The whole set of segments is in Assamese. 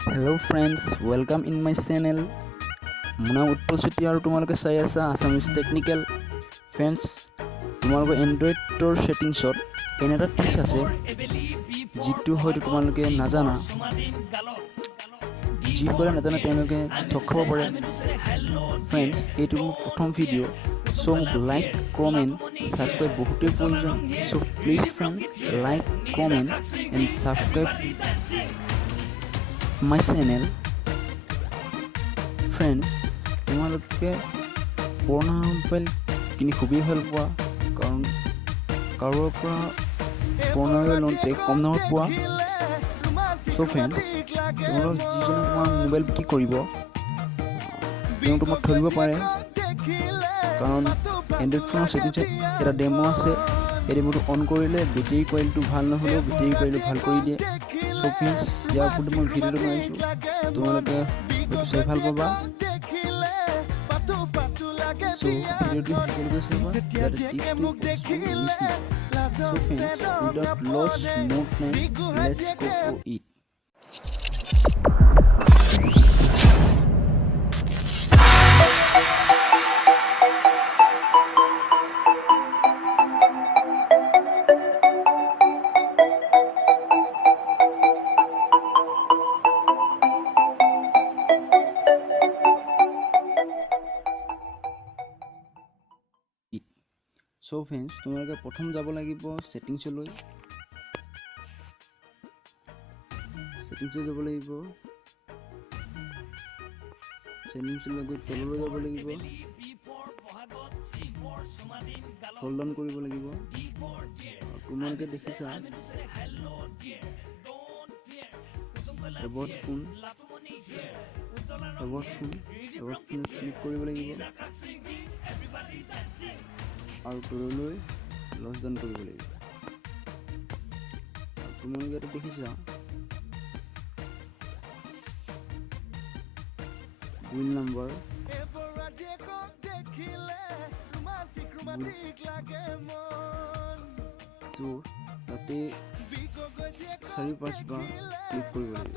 Hello friends, welcome in my channel. Muna Utpal Chuti aru tumalke sai asa Assamese Technical. Friends, tumalke Android tor settings ot eneta tricks ase jitu hoyto tumalke najana ji kore najana teloke thokkhabo pare. Friends, etu mor prothom video, so like, comment, subscribe বহুতেই প্ৰয়োজন. So please friend, like, comment and subscribe my channel. Friends, তোমালোকে পুৰণা মোবাইল কিনি খুবেই ভাল পোৱা, কাৰণ কাৰোবাৰ পৰা পুৰণা মোবাইল লওঁতে কম দামত পোৱা. চ' ফ্ৰেণ্ডছ, তোমালোক যিজনে তোমাৰ মোবাইল বিক্ৰী কৰিব তেওঁ তোমাক থৈ দিব পাৰে, কাৰণ এণ্ড্ৰইড ফোনৰ ছেটিংছত এটা ডেমো আছে. এই ডেমোটো অন কৰিলে বেটেৰী কোৱালিটিটো ভাল নহ'লেও বেটেৰী কোৱালিটি ভাল কৰি দিয়ে. চ' ফ্ৰেণ্ডছ, ইয়াৰ ওপৰতে মই ভিডিঅ'টো বনাইছোঁ, তোমালোকে হয়তো চাই ভাল পাবা. চ' ভিডিঅ'টো সকলোকে চাবা, যাতে টিপছটো মিছ নহয়. চ' ফ্ৰেণ্ডছ, উইদাউট লছ মোৰ time, let's go for it. So' friends, তোমালোকে প্ৰথম যাব লাগিব ছেটিংছলৈ. ছেটিংছত যাব লাগিব, ছেটিংছলৈ গৈ তললৈ যাব লাগিব, স্ক্ৰল ডাউন কৰিব লাগিব. তোমালোকে দেখিছা এবাউট ফোন ক্লিক কৰিব লাগিব আৰু তললৈ লছ ডাউন কৰিব লাগিব. তোমালোকে ইয়াতে দেখিছা বিল নম্বৰ, তাতে 4-5 বাৰ ক্লিক কৰিব লাগিব.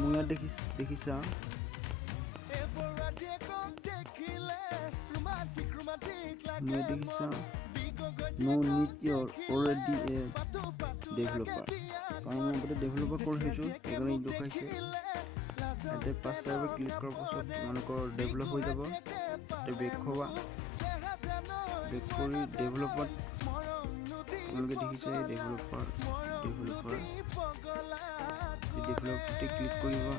মোৰ ইয়াত দেখিছা no need your already a developer, কাৰণ মই আগতে ডেভেলপাৰ কৰি থৈছোঁ, সেইকাৰণে এইটো দেখাইছে. ইয়াতে 5 বাৰ ক্লিক কৰাৰ পাছত তোমালোকৰ ডেভেলপ হৈ যাব. তাতে বেক হ'বা, বেক কৰি ডেভেলপাৰত তোমালোকে দেখিছে ডেভেলপতে ক্লিক কৰিবা.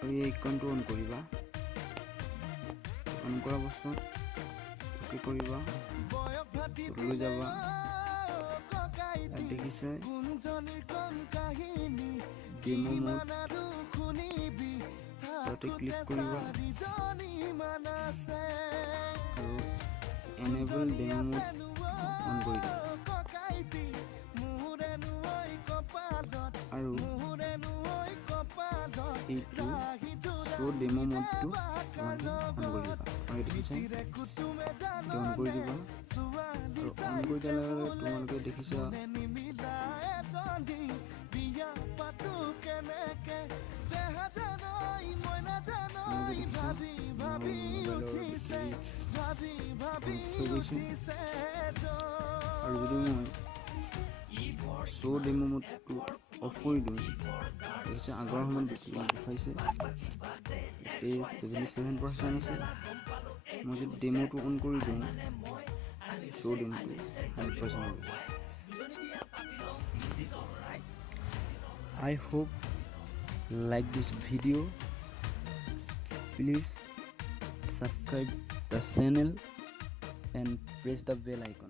আৰু এই আইকনটো অন কৰিবা. অন কৰাৰ পাছত অ'কে কৰিবা, তললৈ যাবা. ইয়াত দেখিছে ডেমো মোড, তাতে ক্লিক কৰিবা আৰু এনেবল ডেমো মোড অন কৰি দিবা. আৰু এইটো শ্ব' ডেমো মোডটো তোমালোকে অন কৰি দিবা. তোমালোকে দেখিছা অন কৰি দিবা. আৰু অন কৰি দিয়াৰ লগে লগে তোমালোকে দেখিছা আৰু যদি মই শ্ব' ডেমো মোডটো অফ কৰি দিওঁ, দেখিছে আগৰ সময়ত দেখাইছে 77% আছে. মই যদি ডেমোটো অন কৰি দিওঁ, শ্ব' ডেমোটো 100% হ'ব. I hope like this video. Please subscribe the channel and press the bell icon.